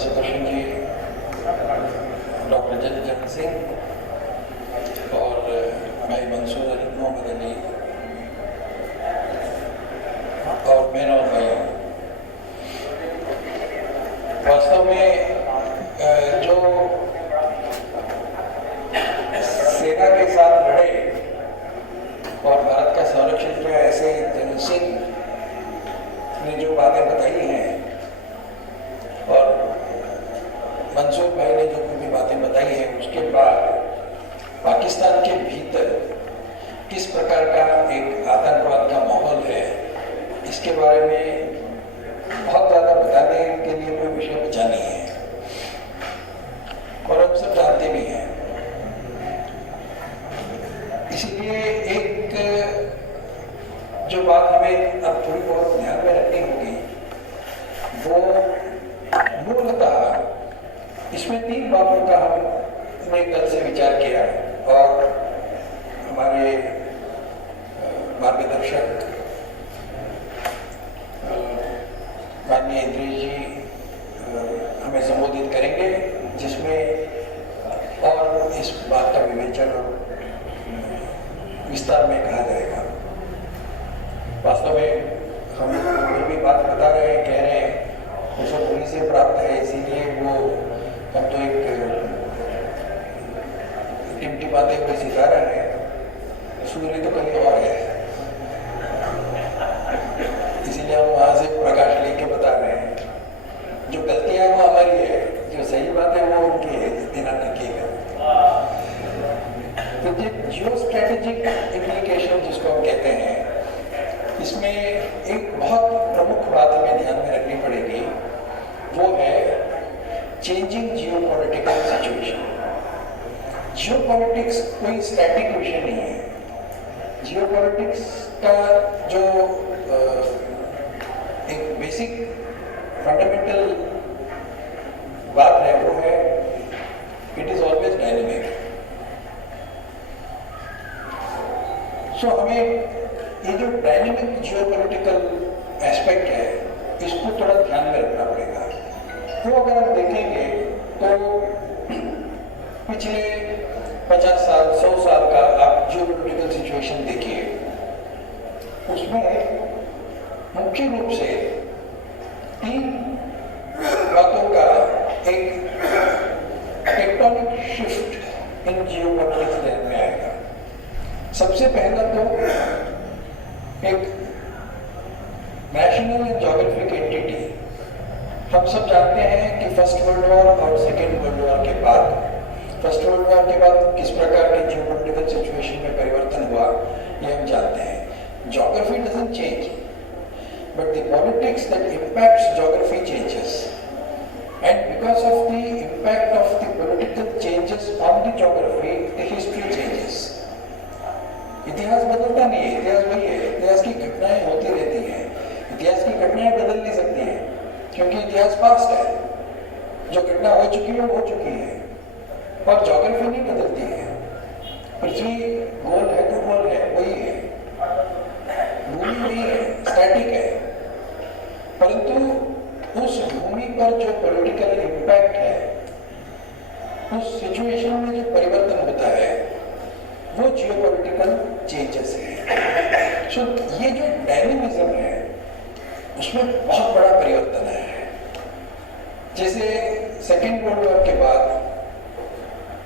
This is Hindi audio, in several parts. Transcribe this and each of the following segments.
सुदर्शन जी, डॉक्टर जन सिंह और भाई मंसूर अली मोहम्मद अली और बहनों और भाइयों, वास्तव में जो सेना के साथ लड़े और भारत का संरक्षण किया, ऐसे जन सिंह ने जो बातें बताई हैं और मंसूर भाई ने जो भी बातें बताई हैं, उसके बाद पाकिस्तान के भीतर किस प्रकार का एक आतंकवाद का माहौल है, इसके बारे में बहुत ज़्यादा बताने के लिए कोई विषय बचा नहीं है और हम सब जानते भी हैं। इसीलिए एक जो बात हमें अब थोड़ी बहुत ध्यान में रखनी होगी, वो मूलतः इसमें 3 बातों का हमने कल से विचार किया और हमारे मार्गदर्शक माननीय इंद्रेश जी हमें संबोधित करेंगे, जिसमें और इस बात का विवेचन विस्तार में कहा जाएगा। वास्तव में हम जो भी बात बता रहे हैं, कह रहे हैं, उसको पूरी से प्राप्त है, इसीलिए वो हम तो एक टिमटी बातें कोई सिखा रहे हैं, सूर्य तो कहीं और है, इसीलिए हम वहाँ से प्रकाश लेके बता रहे हैं। जो गलतियाँ वो हमारी है, जो सही बात है वो उनकी है, ध्यान रखिएगा। तो ये जियो स्ट्रेटेजिक इम्प्लीकेशन जिसको हम कहते हैं, इसमें एक बहुत प्रमुख बात हमें ध्यान में रखनी पड़ेगी, वो है चेंजिंग जियोपॉलिटिकल सिचुएशन। जियोपॉलिटिक्स कोई स्टैटिक विषय नहीं है। जियोपॉलिटिक्स का जो एक बेसिक फंडामेंटल बात है वो है इट इज ऑलवेज डायनेमिक। सो हमें ये जो डायनेमिक जियोपॉलिटिकल एस्पेक्ट है, इसको थोड़ा ध्यान में रखना पड़ेगा। तो अगर हम देखेंगे तो पिछले 50 साल 100 साल का आप जियोपॉलिटिकल सिचुएशन देखिए, उसमें मुख्य रूप से 3 बातों का एक टेक्टोनिक शिफ्ट इन जियोपॉलिटिक्स में आएगा। सबसे पहला तो एक नेशनल एंड ज्योग्राफिक एंटिटी। हम सब जानते हैं कि फर्स्ट वर्ल्ड वॉर और सेकेंड वर्ल्ड वॉर के बाद, फर्स्ट वर्ल्ड वॉर के बाद किस प्रकार के जियोपॉलिटिकल सिचुएशन में परिवर्तन हुआ, ये हम जानते हैं। Geography doesn't change, but the politics that impacts geography changes, and because of the impact of the political changes on the geography, the history changes. इतिहास बदलता नहीं है, इतिहास वही है। इतिहास की घटनाएं होती रहती हैं, इतिहास की घटनाएं बदल नहीं सकती हैं, क्योंकि इतिहास पास्ट है। जो घटना हो चुकी है वो हो चुकी है, और ज्योग्राफी नहीं बदलती है। पृथ्वी गोल है तो गोल है, वही है। भूमि वही है, स्टैटिक है। परंतु उस भूमि पर जो पॉलिटिकल इम्पैक्ट है, उस सिचुएशन में जो परिवर्तन होता है, वो जियोपॉलिटिकल चेंजेस है। सो ये जो डायनेमिज्म है, उसमें बहुत बड़ा परिवर्तन है। जैसे सेकेंड वर्ल्ड वॉर के बाद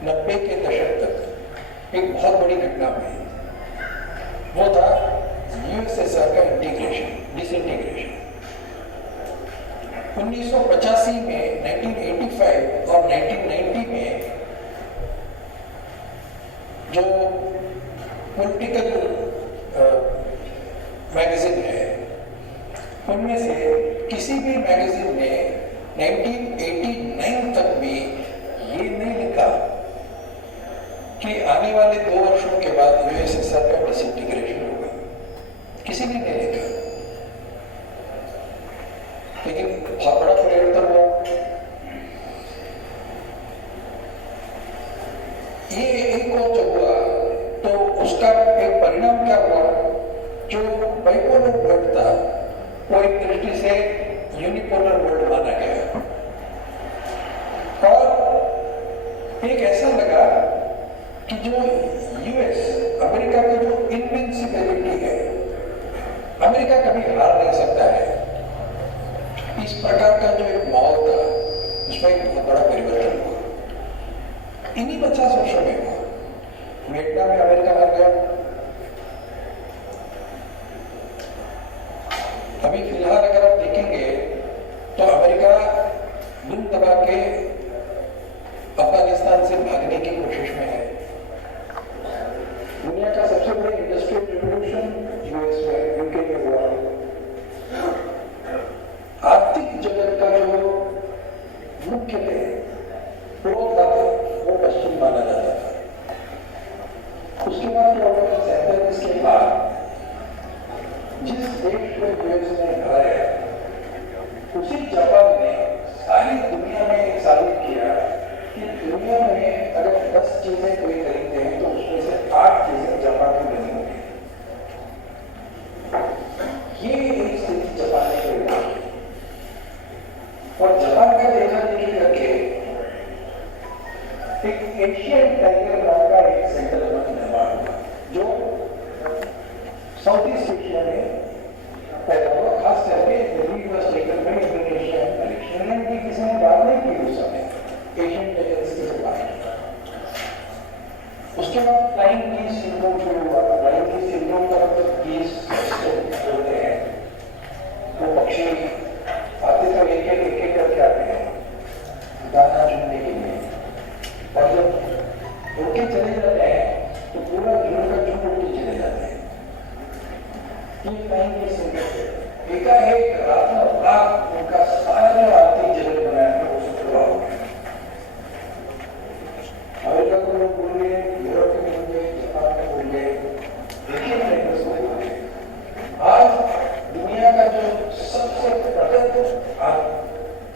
90 के दशक तक एक बहुत बड़ी घटना हुई, वो था यूएसएसआर का इंटीग्रेशन, डिसइंटीग्रेशन। 1985 में, 1985 और 1990 में जो पॉलिटिकल मैगजीन है, उनमें से किसी भी मैगजीन ने 1989 तक भी ये नहीं लिखा कि आने वाले 2 वर्षों के बाद यूएसएसआर का डिसइंटीग्रेशन होगा। किसी ने नहीं लिखा, लेकिन बहुत बड़ा परिवर्तन हुआ। ये एक और जो हुआ, तो उसका एक परिणाम क्या हुआ, जो बाइपोलर वर्ल्ड था वो एक दृष्टि से यूनिपोलर वर्ल्ड माना गया। कि जो यूएस अमेरिका की जो इनविंसिबिलिटी है, अमेरिका कभी हार नहीं सकता है, इस प्रकार का जो एक माहौल था उसमें एक बहुत बड़ा परिवर्तन हुआ। इन्हीं 50 वर्षों में हुआ। वियतनाम में अमेरिका हार गया। अभी फिलहाल अगर आप देखेंगे तो अमेरिका बिन दबा के अफगानिस्तान से भागने की कोशिश में है। दुनिया का सबसे बड़ा इंडस्ट्रियल रिवॉल्यूशन यूएस में, यूके में हुआ। आर्थिक जगत का जो मुख्य थे पुरोधा थे वो पश्चिम माना जाता था। उसके बाद 1947 के बाद जिस देश को यूएस ने हराया, उसी जापान ने सारी दुनिया में एक साबित किया कि दुनिया में अगर 10 चीजें कोई खरीदते हैं तो उसमें से 8 चीजें जापान की बनी होंगी। ये एक स्थिति जापान ने खरीदा और जापान का देखा देखी करके एक एशियन टाइगर नाम का एक सेंटर निर्माण हुआ जो साउथ ईस्ट एशिया में पैदा हुआ, खास करके इंडोनेशिया में। की किसी ने बात नहीं की उस समय एशियन टाइगर्स की बात की। उसके बाद फ्लाइंग गीस सिंड्रोम शुरू हुआ। फ्लाइंग गीस सिंड्रोम का मतलब गीस बोलते हैं, वो पक्षी आते तो एक एक करके आते हैं दाना चुनने के लिए, और जब उनके चले जाते हैं तो पूरा झुंड का झुंड उनके चले जाते हैं। ये फ्लाइंग गीस सिंड्रोम एकाएक रात उनका सारा आर्थिक जगत बनाया तो उससे पूरा हो गया। अमेरिका को लोग भूल गए, यूरोप में भूल गए, जापान में भूल गए, देखिए टाइगर्स को भूल गए। आज दुनिया का जो सबसे प्रगत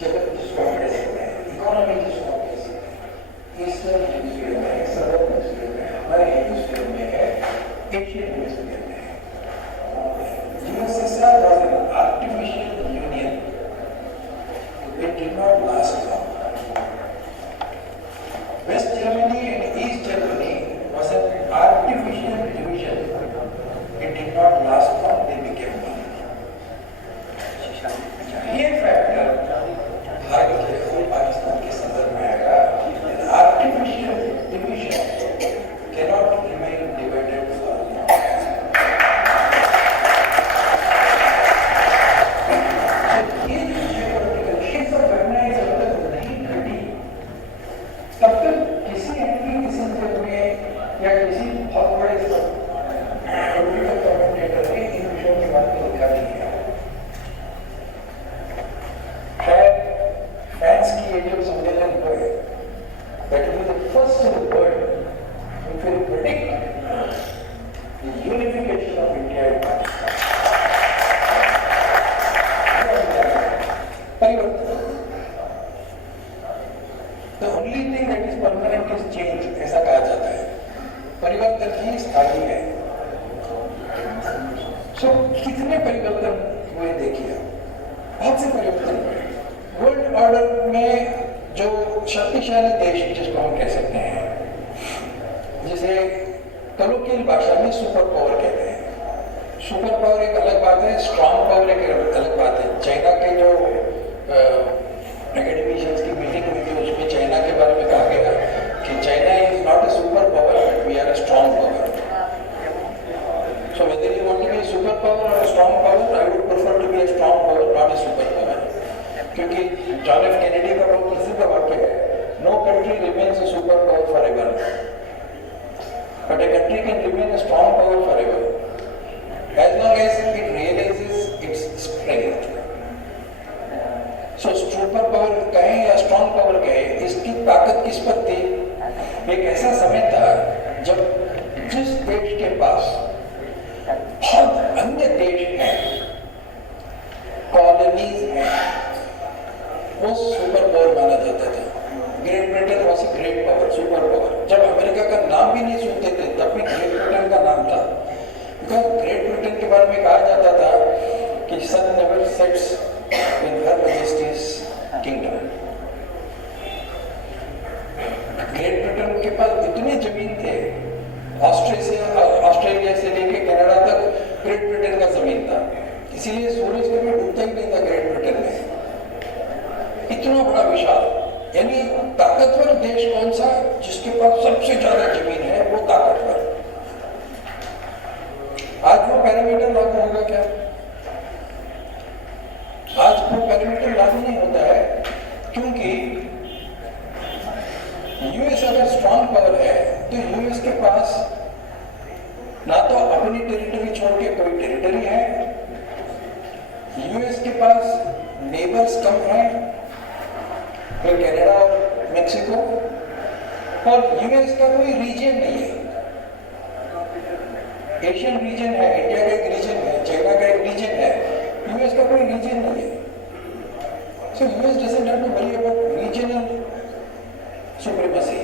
जगत जिसको हम कह सकते हैं, इकोनॉमी जिसको हम कह सकते हैं, ईस्टर्न हेमिस्फीयर में, सदर्न हेमिस्फीयर में, हमारे हेमिस्फीयर में है, एशियन हेमिस्फीयर में है। USSR was an artificial union. It did not last long. West Germany and East Germany was an artificial division. It did not last long. They became one. ये फैक्टर भारत के और पाकिस्तान के संदर्भ में आएगा। An artificial division cannot remain divided for long. तब तक किसी एंटी में या किसी बहुत बड़े पॉलिटिकल कमेंटेटर ने इन विषयों के बारे में लिखा नहीं है। शायद फ्रांस की ये जो सम्मेलन हुए, that will be the first in the world which will predict the unification of India and Pakistan. The only thing that is permanent is change, ऐसा कहा जाता है। परिवर्तन ही स्थायी है। So, कितने परिवर्तन हुए देखिए, बहुत से परिवर्तन हुए। वर्ल्ड ऑर्डर में जो शक्तिशाली देश जिसको हम कह सकते हैं, जिसे कलोकियल भाषा में सुपर पावर कहते हैं। सुपर पावर एक अलग बात है, स्ट्रॉन्ग पावर एक अलग बात है। चाइना के जो एकेडमिशियंस की मीटिंग हुई थी उसमें चाइना के बारे में कहा गया कि China is not a super power but we are a strong power. So whether you want to be a super power और a strong power, I would prefer to be a strong power not a super power. क्योंकि जॉन एफ कैनेडी का बहुत प्रसिद्ध वाक्य है, no country remains a super power forever but a country can remain a strong power forever as long as it realises its strength. So super power कहें या स्ट्रॉन्ग पावर कहें, इसकी ताकत किस पर थी? एक ऐसा समय था जब जिस देश के पास बहुत अन्य देश हैं, कॉलोनीज हैं, वो सुपर पावर माना जाता था। Great Britain was a great power, super power. जब अमेरिका का नाम भी नहीं सुनते थे तब भी ग्रेट ब्रिटेन का नाम था, बिकॉज ग्रेट ब्रिटेन के बारे में कहा जाता था कि sun never sets in Her Majesty's kingdom. Great Britain के पास इतने जमीन थे ऑस्ट्रेलिया से लेके कनाडा तक ग्रेट ब्रिटेन का जमीन था, इसीलिए सूरज कभी डूबता ही नहीं था ग्रेट ब्रिटेन में। इतना बड़ा विशाल, यानी ताकतवर देश कौन सा? जिसके पास सबसे ज्यादा जमीन है, वो ताकतवर। आज वो पैरामीटर लागू होगा क्या? आज वो पैरामीटर लागू नहीं होता है, क्योंकि यूएस अगर स्ट्रॉन्ग पावर है तो यूएस के पास ना तो अपनी टेरिटरी छोड़ के कोई टेरिटरी है, यूएस के पास नेबर्स कम है, फिर कनाडा और मेक्सिको, और यूएस का कोई रीजन नहीं है। एशियन रीजन है, इंडिया का एक रीजन है, चाइना का एक रीजन है, यूएस का कोई रीजन नहीं है। So US doesn't have to worry about regional supremacy.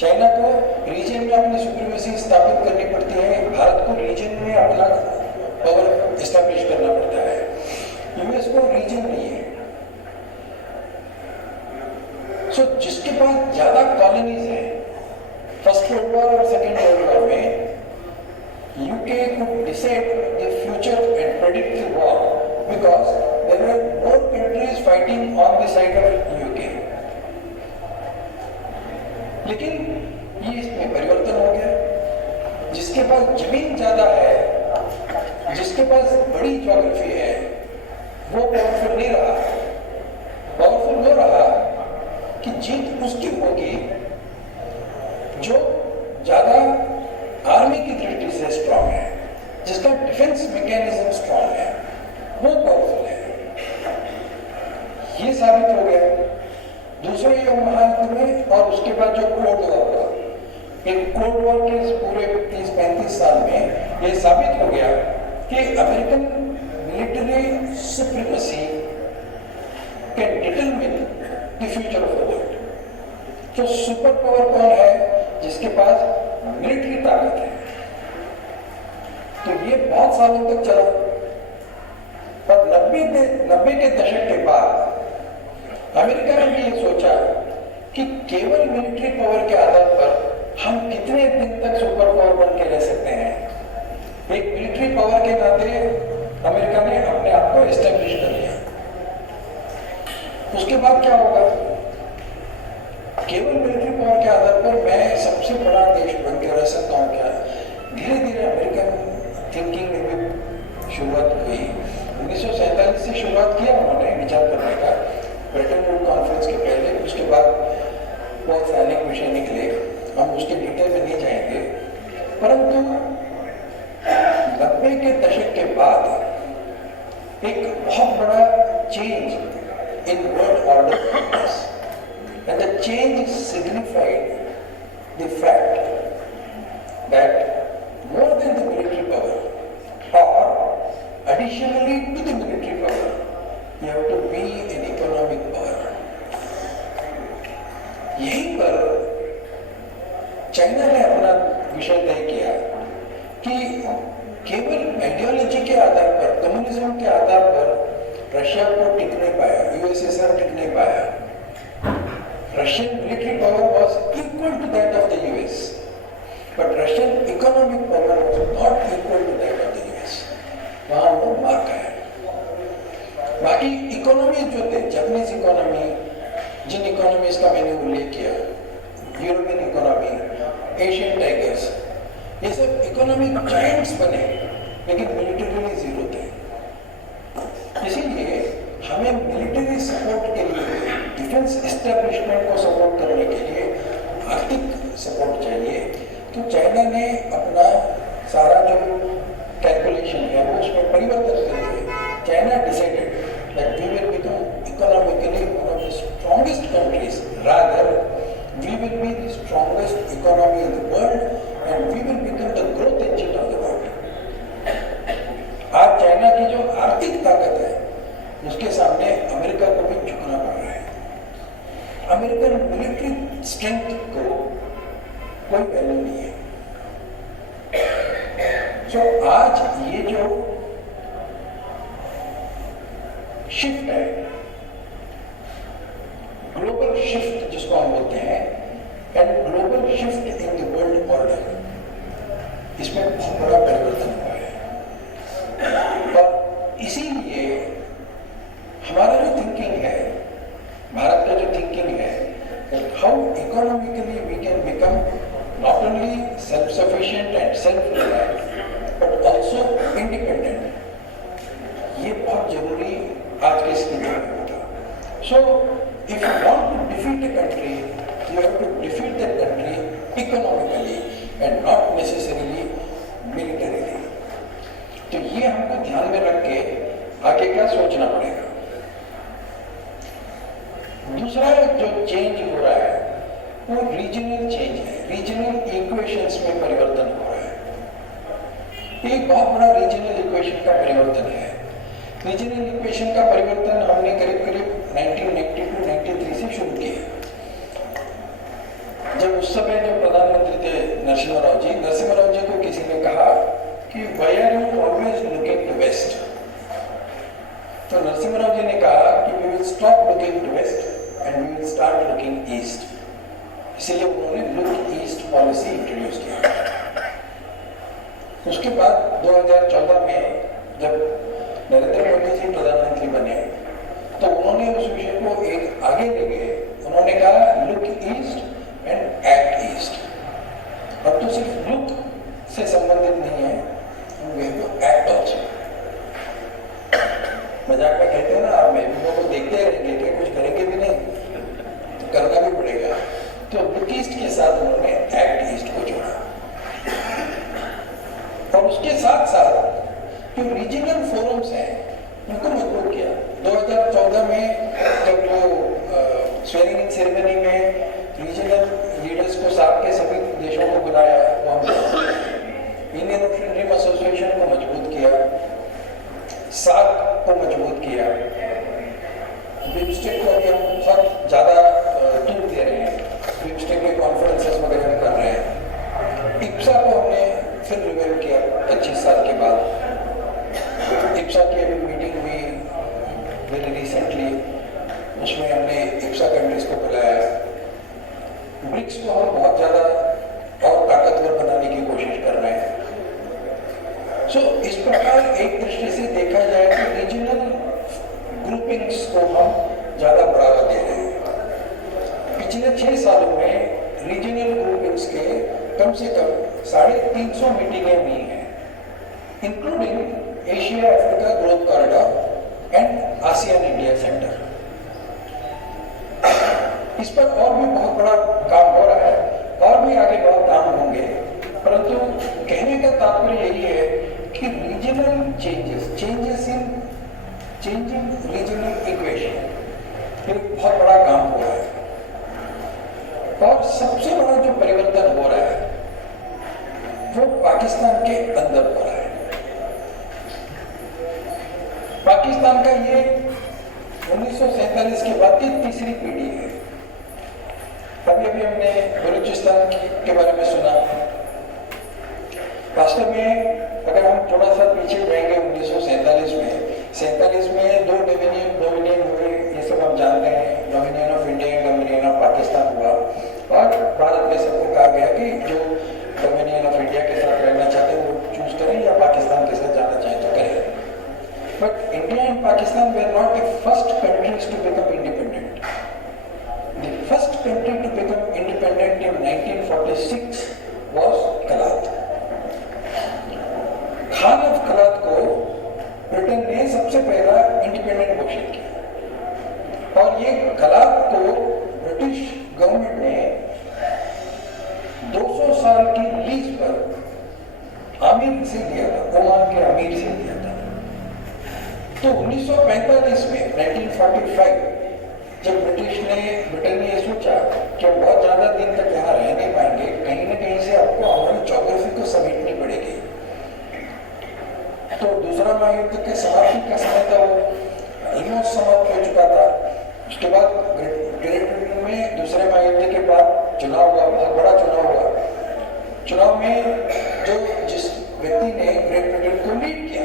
China को रीजन में अपनी सुप्रीमेसी स्थापित करनी पड़ती है, भारत को रीजन में अपना पावर एस्टैब्लिश करना पड़ता है। यूएस को रीजन नहीं है। सो जिसके पास ज्यादा कॉलोनीज हैं, फर्स्ट वर्ल्ड वॉर और सेकेंड वर्ल्ड वॉर में UK could decide the future and predict the war because there were more countries fighting on the side of UK. लेकिन ये इसमें परिवर्तन हो गया। जिसके पास जमीन ज्यादा है, जिसके पास बड़ी ज्योग्राफी है, वो पावरफुल नहीं रहा। पावरफुल वो रहा कि जीत उसकी होगी जो ज्यादा आर्मी की दृष्टि से स्ट्रांग है, जिसका डिफेंस मैकेनिज्म स्ट्रांग है, वो पावरफुल है। ये साबित हो गया दूसरे युद्ध महायुद्ध में, और उसके बाद जो कोल्ड वॉर हुआ, एक कोल्ड वॉर के पूरे 30-35 साल में ये साबित हो गया कि American military supremacy can determine the future of the world. तो सुपर पावर कौन है? जिसके पास मिलिट्री ताकत है। तो ये बहुत सालों तक चला, पर 90 के दशक के बाद अमेरिका ने भी ये सोचा कि केवल मिलिट्री पावर के आधार पर हम कितने दिन तक सुपर पावर बन के रह सकते हैं। एक मिलिट्री पावर के नाते अमेरिका ने अपने आप को एस्टेब्लिश कर लिया। उसके बाद क्या होगा? केवल मिलिट्री पावर के आधार पर मैं सबसे बड़ा देश बन के रह सकता हूँ क्या? धीरे धीरे अमेरिकन थिंकिंग में भी शुरुआत हुई। 1947 से शुरुआत किया उन्होंने विचार करने का, ब्रेटन वुड कॉन्फ्रेंस के पहले। उसके बाद बहुत से अनेक विषय निकले, हम उसके डिटेल में नहीं जाएंगे। परंतु 90 के दशक के बाद एक बहुत बड़ा change in world order, and the change signified the fact that more than the military power, or additionally to the military power, you have to be an economic power. यहीं पर चाइना ने अपना विषय तय किया कि केवल आइडियोलॉजी के आधार पर, कम्युनिज्म के आधार पर रशिया को टिक नहीं पाया, यूएसएसआर टिक नहीं पाया। Russian military power was equal to that of the US, but Russian economic power was not equal to that of the US. वहाँ वो मार खाया। बाकी इकोनॉमी जो थे, जापानीज इकोनॉमी, जिन इकोनॉमीज का मैंने उल्लेख किया, यूरोपियन इकोनॉमी, एशियन टाइगर्स, ये सब इकोनॉमिक जायंट्स बने, लेकिन मिलिटरी जीरो थे। इसीलिए हमें मिलिट्री सपोर्ट के लिए, डिफेंस एस्टेब्लिशमेंट को सपोर्ट करने के लिए आर्थिक सपोर्ट चाहिए। तो चाइना ने अपना सारा जो कैलकुलेशन है वो उसमें परिवर्तन करके China decided that we will become economically one of the strongest countries, rather we will be the strongest economy in the world and we will become the growth engine of the world. आज चाइना की जो आर्थिक ताकत है उसके सामने अमेरिका को भी झुकना पड़ रहा है। अमेरिकन मिलिट्री स्ट्रेंथ को कोई वैल्यू नहीं है। सो आज ये जो शिफ्ट है, ग्लोबल शिफ्ट जिसको हम बोलते हैं, and global shift in the world order, इसमें बहुत बड़ा परिवर्तन हुआ है। और इसीलिए हमारा जो थिंकिंग है, भारत का जो थिंकिंग है, how economically we can become not only self sufficient and self reliant but also independent, ये बहुत जरूरी आज के स्थिति में होता। So if you want to defeat a country, you have to defeat that country economically and not necessarily militarily. तो ये हमको ध्यान में रख के आगे का सोचना पड़ेगा। दूसरा जो चेंज हो रहा है वो रीजनल चेंज है, रीजनल इक्वेशंस में परिवर्तन हो रहा है। एक बहुत बड़ा रीजनल इक्वेशन का परिवर्तन है। रीजनल इक्वेशन का परिवर्तन हमने करीब करीब 1992-93 से शुरू किया, जब उस समय जो प्रधानमंत्री थे नरसिम्हा राव जी को किसी ने कहा कि why are you always looking to west. तो नरसिम्हा राव जी ने कहा कि we will stop looking to west and we will start looking east. इसलिए उन्होंने लुक ईस्ट पॉलिसी इंट्रोड्यूस किया। उसके बाद 2014 में जब नरेंद्र मोदी जी प्रधानमंत्री बने तो उन्होंने उस विषय को एक आगे ले गए। उन्होंने कहा look east and act east. अब तो सिर्फ लुक से संबंधित नहीं है, we have to act also. मजाक में कहते हैं ना, आप महबूबों को देखते रहेंगे कि कुछ करेंगे भी नहीं, तो करना भी पड़ेगा। तो लुक ईस्ट के साथ उन्होंने एक्ट ईस्ट को जोड़ा और उसके साथ साथ जो रीजनल फोरम्स हैं उनको मजबूत किया। 2014 में जब जो स्वेरिंग इन सेरेमनी में रीजनल लीडर्स को साथ के सभी देशों को बुलाया, वो इंडियन ओशन ड्रीम एसोसिएशन को मजबूत किया, सार्क को मजबूत किया, बिम्स्टेक को अभी हम बहुत ज़्यादा टूल दे रहे हैं, बिम्स्टेक के कॉन्फ्रेंसेस वगैरह कर रहे हैं। इप्सा को हमने फिर रिवेल किया 25 साल के बाद। इप्सा की अभी मीटिंग हुई वेरी रिसेंटली, उसमें हमने इप्सा कंट्रीज को बुलाया। ब्रिक्स को हम बहुत ज़्यादा और ताकतवर बनाने की कोशिश कर रहे हैं। सो इस प्रकार एक दृष्टि से देखा जाए तो रीजनल ग्रुपिंग्स को हम ज़्यादा बढ़ावा दे रहे हैं। पिछले 6 सालों में रीजनल ग्रुपिंग्स के कम से कम 350 मीटिंगें हुई हैं, including Asia Africa growth corridor and ASEAN India centre. इस पर और भी बहुत बड़ा काम हो रहा है और भी आगे बहुत काम होंगे, परंतु कहने का तात्पर्य यही है कि regional changes in changing regional equation एक बहुत बड़ा काम हो रहा है। और सबसे बड़ा जो परिवर्तन हो रहा है वो पाकिस्तान के अंदर हो रहा है। पाकिस्तान का ये 1947 के बाद की तीसरी पीढ़ी है। अभी हमने बलूचिस्तान के बारे में सुना। वास्तव में अगर हम थोड़ा सा पीछे जाएंगे 1947 में 2 डोमिनियन हुए, ये सब हम जानते हैं। Dominion of India, dominion of Pakistan हुआ और भारत में सबको कहा गया कि जो डोमिनियन ऑफ इंडिया के साथ रहना चाहते हैं वो चूज करें या पाकिस्तान के साथ जाना चाहें तो करें। But India and Pakistan were not the first countries to become independent. The first country to become independent in 1946 was Kalat. Khan of कलात को ब्रिटेन ने सबसे पहला इंडिपेंडेंट घोषित किया और ये कलात को ब्रिटिश गवर्नमेंट ने 200 साल की लीज पर आमिर से दिया था, ओमान के आमिर से दिया था। तो 1945 में 1945 जब ब्रिटेन ने सोचा कि हम बहुत ज्यादा दिन तक यहाँ रह नहीं पाएंगे, कहीं ना कहीं से आपको हमारी ज्योग्राफी को समेटनी पड़ेगी। तो दूसरा महायुद्ध के समाप्ति का समय था, वो ऑलमोस्ट समाप्त हो चुका था। उसके बाद ग्रेट ब्रिटेन में दूसरे महायुद्ध के बाद चुनाव हुआ, बहुत बड़ा चुनाव हुआ। चुनाव में जिस व्यक्ति ने ग्रेट ब्रिटेन को लीड किया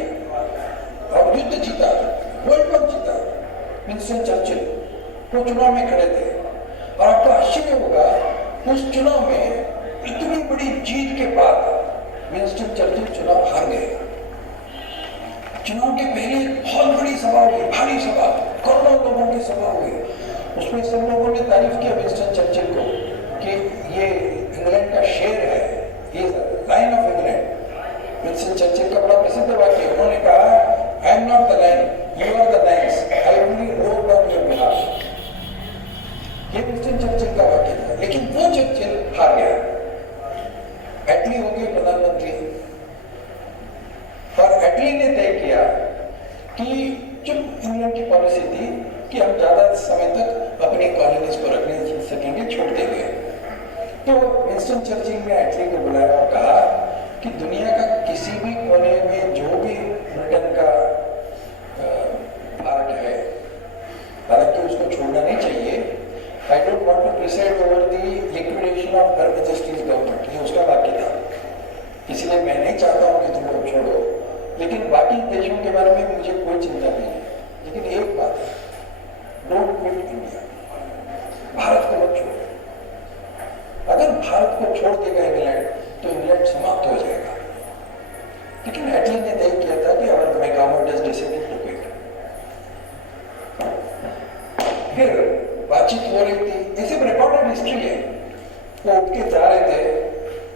और युद्ध जीता, वर्ल्ड कप जीता, विंस्टन चर्चिल, वो चुनाव में खड़े थे। और आपको आश्चर्य होगा, उस चुनाव में इतनी बड़ी जीत के बाद विंस्टन चर्चिल चुनाव हार गए। चुनाव के पहले बहुत बड़ी सभा हुई, भारी सभा, करोड़ों लोगों की सभा हुई। उसमें सब लोगों ने तारीफ किया विंस्टन चर्चिल को कि ये इंग्लैंड का शेर है, ये lion of England. Winston Churchill का बड़ा प्रसिद्ध वाक्य, उन्होंने कहा, I am not the lion, you are the lions, I only roared on your behalf. ये विंस्टन चर्चिल का वाक्य था, लेकिन वो चर्चिल हार गया। एटली हो गए प्रधानमंत्री और एटली ने तय किया कि जो इंग्लैंड की पॉलिसी थी कि हम ज्यादा समय तक अपनी कॉलोनीज को रखने सकेंगे, छोड़ देंगे। तो विंस्टन चर्चिल ने एटली को बुलाया और कहा कि दुनिया का किसी भी कोने में जो भी ब्रिटेन का पार्ट है, हालांकि उसको छोड़ना नहीं चाहिए। I don't want to preside over the liquidation of her majesty's government, ये उसका वाक्य था। इसलिए मैं नहीं चाहता हूं कि तुम लोग छोड़ो, लेकिन बाकी देशों के बारे में मुझे कोई चिंता नहीं है। लेकिन एक बात है, डोंट क्विट इंडिया, भारत को मत छोड़ो। अगर भारत को छोड़ देगा इंग्लैंड तो इंग्लैंड समाप्त हो जाएगा। लेकिन एटली ने तय किया था कि अगर my government has decided to quit. फिर बातचीत हो रही थी, ऐसे रिकॉर्डेड हिस्ट्री है। वो उठ के जा रहे थे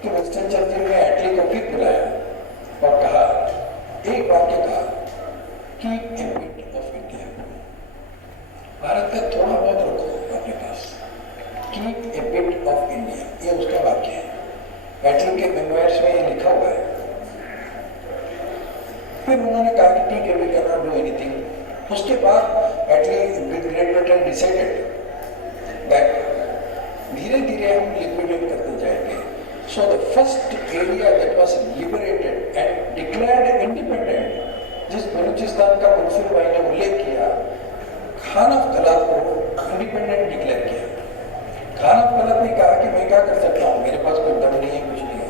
कि विंस्टन चर्चिल ने एटली को फिर बुलाया और कहा, एक वाक्य कहा, keep a bit of India, भारत का थोड़ा बहुत रखो अपने पास, keep a bit of India, ये उसका वाक्य है। एटली के मेमोयर्स में ये लिखा हुआ है। फिर उन्होंने कहा कि ठीक है, we can not do anything. उसके बाद Attlee great Britain decided that धीरे धीरे हम लिक्विडेट करते जाएंगे। So the first area that was liberated and declared independent, जिस बलूचिस्तान का मंसूर भाई ने उल्लेख किया, खान ऑफ कलात को इंडिपेंडेंट डिक्लेयर किया। खान ऑफ कलात ने कहा कि मैं क्या कर सकता हूँ, मेरे पास कोई दम नहीं है, कुछ नहीं है।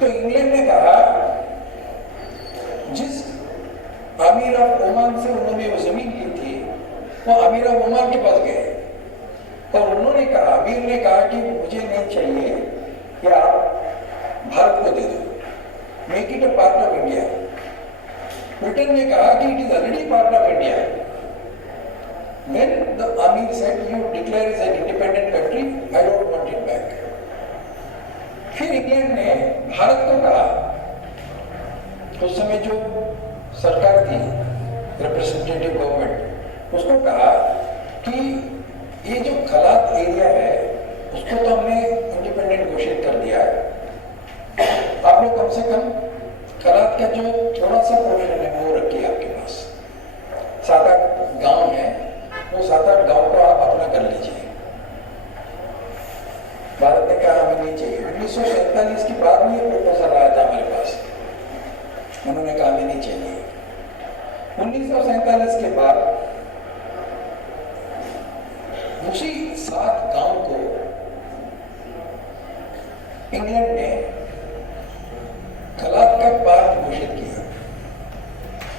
तो इंग्लैंड ने कहा, जिस आमिर ऑफ ओमान से उन्होंने वो जमीन ली थी, वो आमिर ऑफ ओमान के पास गए और उन्होंने कहा, अमीर ने कहा कि मुझे नहीं चाहिए कि आप भारत को दे दो, make it a part of India. Britain ने कहा कि it is already part of India. Then the Amir said, you declare as an independent country, I don't want it back. फिर इंग्लैंड ने भारत को कहा, उस समय जो सरकार थी, रिप्रेजेंटेटिव गवर्नमेंट, उसको कहा कि ये जो खलात एरिया है उसको तो हमने इंडिपेंडेंट घोषित कर दिया है, आप लोग कम से कम खलात का जो थोड़ा सा पोर्शन है वो रखिए आपके पास। 7-8 गांव है, वो 7-8 गांव को आप अपना कर लीजिए। भारत ने कहा हमें नहीं चाहिए। 1947 के बाद में ये प्रपोजल आया था हमारे पास, उन्होंने कहा हमें नहीं चाहिए। 1947 के बाद उसी 7 गांव को इंग्लैंड ने खलात का पार्ट घोषित किया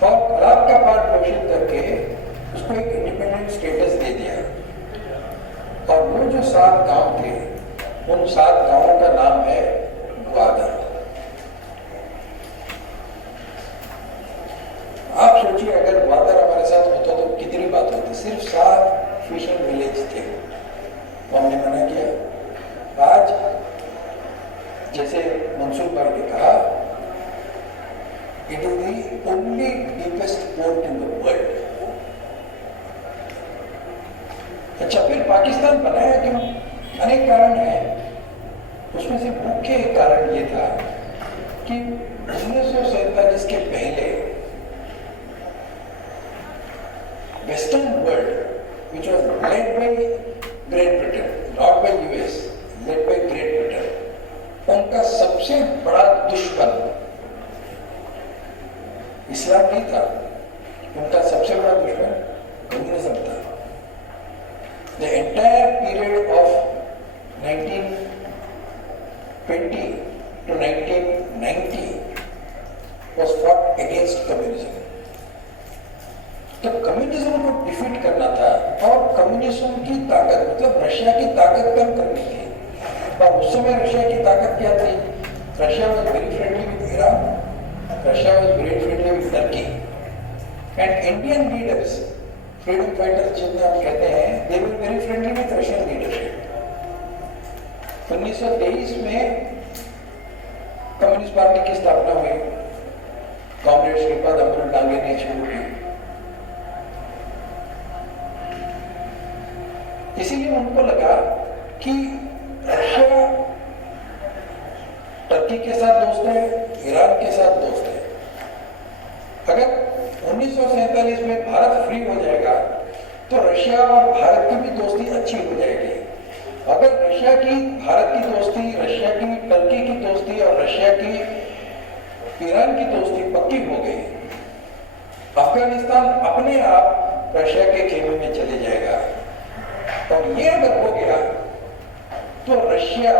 और खलात का पार्ट घोषित करके उसको एक इंडिपेंडेंट स्टेटस दे दिया। और वो जो 7 गांव थे, उन 7 गांवों का नाम है ग्वादर। आप सोचिए, अगर ग्वादर हमारे साथ होता तो कितनी बात होती। सिर्फ 7 फिशिंग विलेज थे, तो हमने मना किया। आज जैसे मंसूर भाई ने कहा, it is the only deepest port in the world. अच्छा, फिर पाकिस्तान बनाया क्यों? अनेक कारण हैं, उसमें से मुख्य एक कारण ये था कि 1947 के पहले western world which was led by Great Britain, not by US, led by Great Britain, उनका सबसे बड़ा दुश्मन इस्लाम नहीं था, उनका सबसे बड़ा दुश्मन कम्युनिज्म था। The entire period of 1920 to 1990 was fought against communism. तो कम्युनिज्म को डिफीट करना था और कम्युनिज्म की ताकत, मतलब रशिया की ताकत कम करनी थी। और उस समय रशिया की ताकत क्या थी? Russia was very friendly with Iran. Russia was very friendly with Turkey. And Indian leaders, freedom fighters जिन्हें हम कहते हैं, they were very friendly with Russian leadership. 1923 में कम्युनिस्ट पार्टी की स्थापना हुई, कॉमरेड श्रीपाद अमृत डांगे ने शुरू की। इसीलिए उनको लगा कि रशिया टर्की के साथ दोस्त है, ईरान के साथ दोस्त है। अगर 1947 में भारत फ्री हो जाएगा तो रशिया और भारत की भी दोस्ती अच्छी हो जाएगी। अगर रशिया की भारत की दोस्ती, रशिया की टर्की की दोस्ती और रशिया की ईरान की दोस्ती पक्की हो गई, अफगानिस्तान अपने आप रशिया के खेमे में चले जाएगा। और ये अगर हो गया तो Russia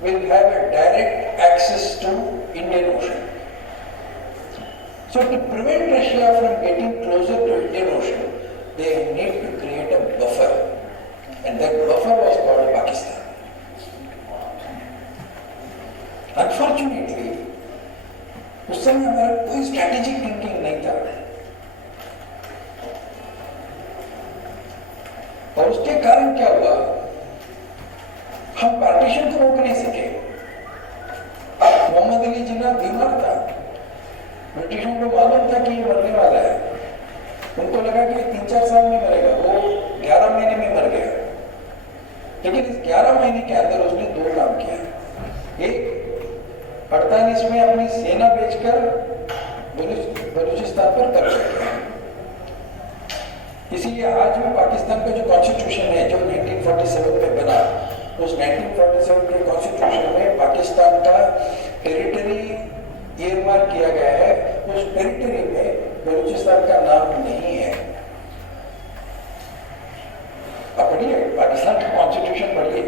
will have a direct access to Indian Ocean. So to prevent Russia from getting closer to Indian Ocean, they need to create a buffer, and that buffer was called Pakistan. Unfortunately, उस समय हमारा कोई स्ट्रैटेजिक थिंकिंग नहीं था, और उसके कारण क्या हुआ, हम पार्टीशन को रोक नहीं सके। मोहम्मद अली जिन्ना बीमार था, ब्रिटिशों को मालूम था कि ये मरने वाला है, उनको लगा कि 3-4 साल में मरेगा, वो 11 महीने में मर गया। लेकिन इस 11 महीने के अंदर उसने 2 काम किया। एक, 48 में अपनी सेना बेचकर बलूचिस्तान पर कब्जा किया। इसीलिए आज भी पाकिस्तान का जो कॉन्स्टिट्यूशन है, जो 1947 में बना, उस 1947 के कॉन्स्टिट्यूशन में पाकिस्तान का टेरिटरी ईयरमार्क किया गया है। उस टेरिटरी में बलूचिस्तान का नाम नहीं है। आप पढ़िए, पाकिस्तान का कॉन्स्टिट्यूशन पढ़िए,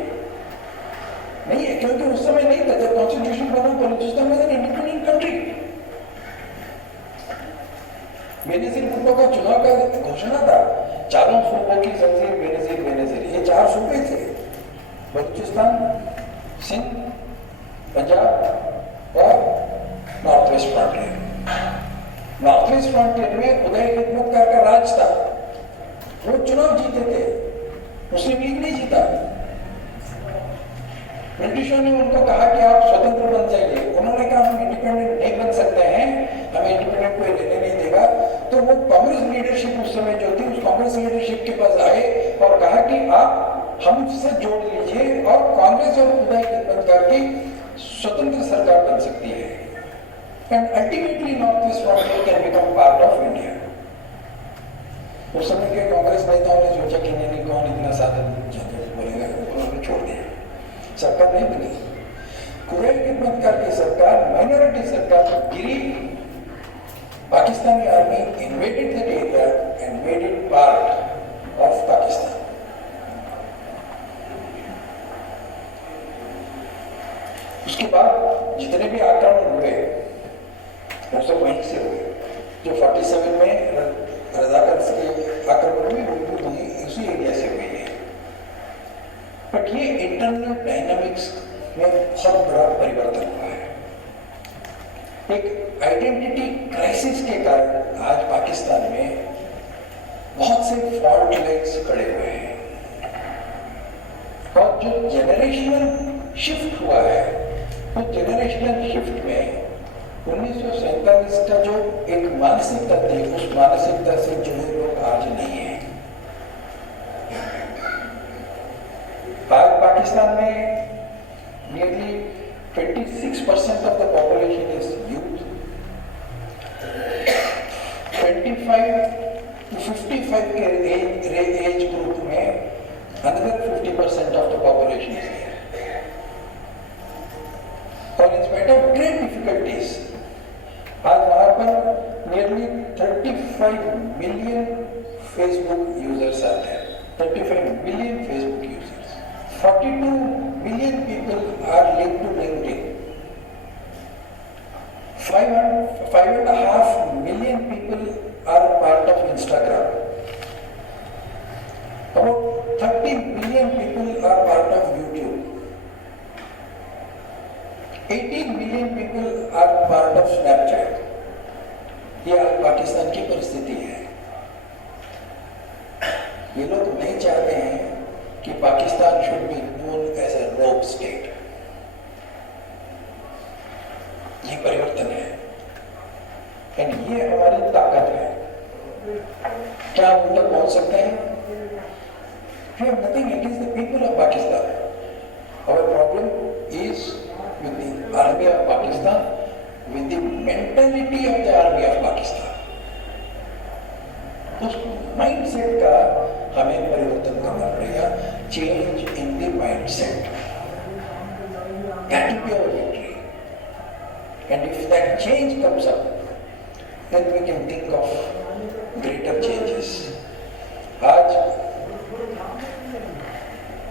नहीं है, क्योंकि उस समय नहीं था जब कॉन्स्टिट्यूशन बना, बलूचिस्तान में इंडिपेंडेंट कंट्री। बेनजीर भुट्टो का चुनाव का घोषणा था, 4 सूबों की जंजीर बेनजीर, ये 4 सूबे थे, बलूचिस्तान, सिंध, पंजाब और north west frontier. North west frontier में उदय खिदमतकार का राज था, वो चुनाव जीते थे, मुस्लिम लीग नहीं जीता। ब्रिटिशों ने उनको कहा कि आप स्वतंत्र बन जाइए, उन्होंने कहा हम इंडिपेंडेंट नहीं बन सकते हैं, हमें इंडिपेंडेंट कोई लेने नहीं देगा। तो वो कांग्रेस लीडरशिप उस समय जो थी, उस कांग्रेस लीडरशिप के पास आए और कहा कि आप हमसे जोड़ लीजिए और कांग्रेस और उदय खिदमतकार की स्वतंत्र सरकार बन सकती है, and ultimately north east frontier can become part of India. उस समय के कांग्रेस नेताओं ने सोचा कि नहीं, कौन इतना साधन बोलेगा, उन्होंने छोड़ दिया, सरकार नहीं बनी। उदय खिदमतकार की सरकार माइनॉरिटी सरकार गिरी। Pakistani army invaded that area and made it part of Pakistan. उसके बाद जितने भी आक्रमण हुए वो सब वहीं से हुए। जो 47 में रजाकार के आक्रमण हुए वो भी इसी एरिया से हुई है। बट ये इंटरनल डायनामिक्स में बहुत बड़ा परिवर्तन हुआ है। एक आइडेंटिटी क्राइसिस के कारण आज पाकिस्तान में बहुत से फॉल्ट लाइन्स खड़े हुए हैं, और जो जेनरेशनल शिफ्ट हुआ है, तो जेनरेशनल शिफ्ट में 1947 का जो एक मानसिकता थी, उस मानसिकता से जुड़े लोग आज नहीं है। आज पाकिस्तान में nearly 26% of the population is youth. 25 to 55 के एज ग्रुप में another 50% of the population is there. और in spite of great difficulties, आज वहाँ पर nearly 35 million Facebook users are there. 35 million Facebook users. 42 million people are linked to LinkedIn. 5.5 million people are part of Instagram. About 30 million people are part of YouTube. 18 million people are part of Snapchat. ये आज पाकिस्तान की परिस्थिति है। ये लोग नहीं चाहते हैं कि Pakistan should be known as a rogue state. ये परिवर्तन है, and ये हमारी ताकत है। क्या हम उन तक पहुंच सकते हैं? We have nothing against the people of Pakistan. Our problem is with the army of Pakistan, with the mentality of the army of Pakistan. उस mindset का हमें परिवर्तन करना पड़ेगा. Change in the mindset. That will be our victory. And if that change comes up, then we can think of greater changes. आज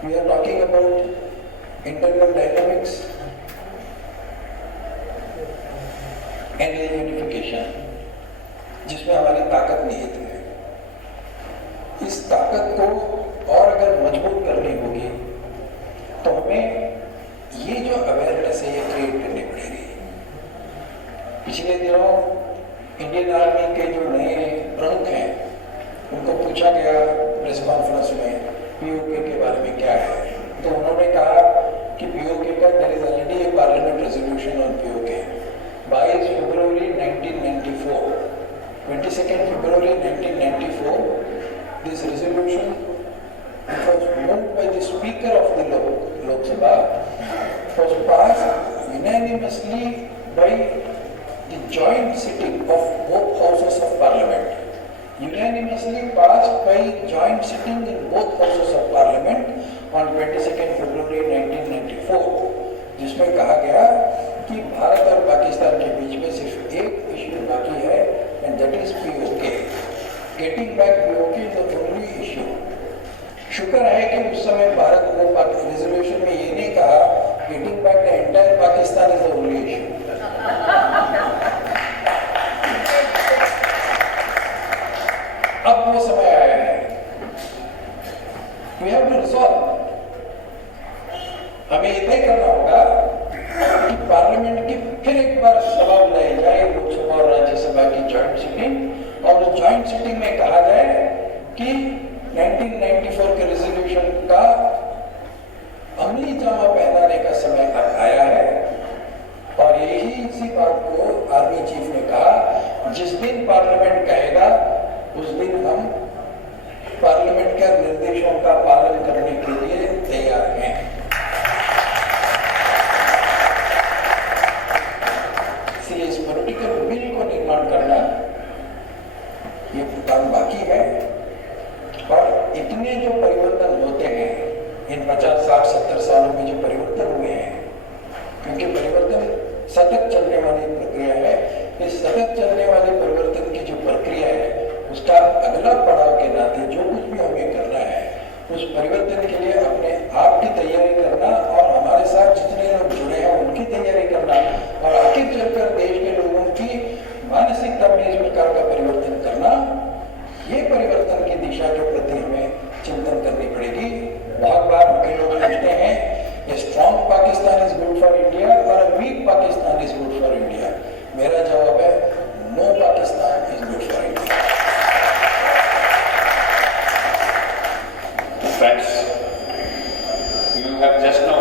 we are talking about internal dynamics and unification, जिसमें हमारी ताकत निहित है। इस ताकत को और अगर मजबूत करनी होगी तो हमें ये जो अवेयरनेस है ये क्रिएट करनी पड़ेगी। पिछले दिनों इंडियन आर्मी के जो नए प्रमुख हैं उनको पूछा गया प्रेस कॉन्फ्रेंस में पीओके के बारे में क्या है, तो उन्होंने कहा कि पीओके का there is already a parliament resolution on PoK 22 February 1994, 22nd February 1994, this resolution was moved by the Speaker of the Lok Sabha was passed unanimously by the joint sitting of both houses of Parliament. Unanimously passed by joint sitting in both houses of Parliament on 22nd February 1994, जिसमें कहा गया कि भारत और पाकिस्तान के बीच में सिर्फ एक इश्यू बाकी है, and that is POK. Getting back POK is the only issue. शुक्र है कि उस समय भारत ने रेजोल्यूशन में ये नहीं कहा getting back the entire Pakistan is the only issue. अब वो समय आया है। We have to resolve. हमें इतना ही करना होगा कि पार्लियामेंट की फिर एक बार सभा बुलाई जाए, लोकसभा और राज्यसभा की जॉइंट सिटिंग, और उस जॉइंट सिटिंग में कहा जाए कि 1994 के रेजोल्यूशन का अमली जामा पहनाने का समय आया है। और यही इसी बात को आर्मी चीफ ने कहा, जिस दिन पार्लियामेंट कहेगा उस दिन हम पार्लियामेंट के निर्देशों का पालन करने के लिए तैयार हैं। इसलिए इस पॉलिटिकल विल को निर्माण करना ये काम बाकी है। और इतने जो परिवर्तन होते हैं इन 50, 60, 70 सालों में जो परिवर्तन हुए हैं, क्योंकि परिवर्तन सतत चलने वाली प्रक्रिया है, इस सतत चलने वाले परिवर्तन की जो प्रक्रिया है उसका अगला पड़ाव के नाते जो कुछ भी हमें करना है उस परिवर्तन के लिए अपने आप की तैयारी करना और हमारे साथ जितने लोग जुड़े हैं उनकी तैयारी करना और आखिर चलकर देश के लोगों की मानसिकता में इस प्रकार का परिवर्तन करना, ये परिवर्तन की दिशा के प्रति हमें चिंतन करनी पड़ेगी। बहुत बार कई लोग पूछते हैं a strong Pakistan is good for India और a weak Pakistan is good for India. मेरा जवाब है no Pakistan is good for India. Friends, you have just now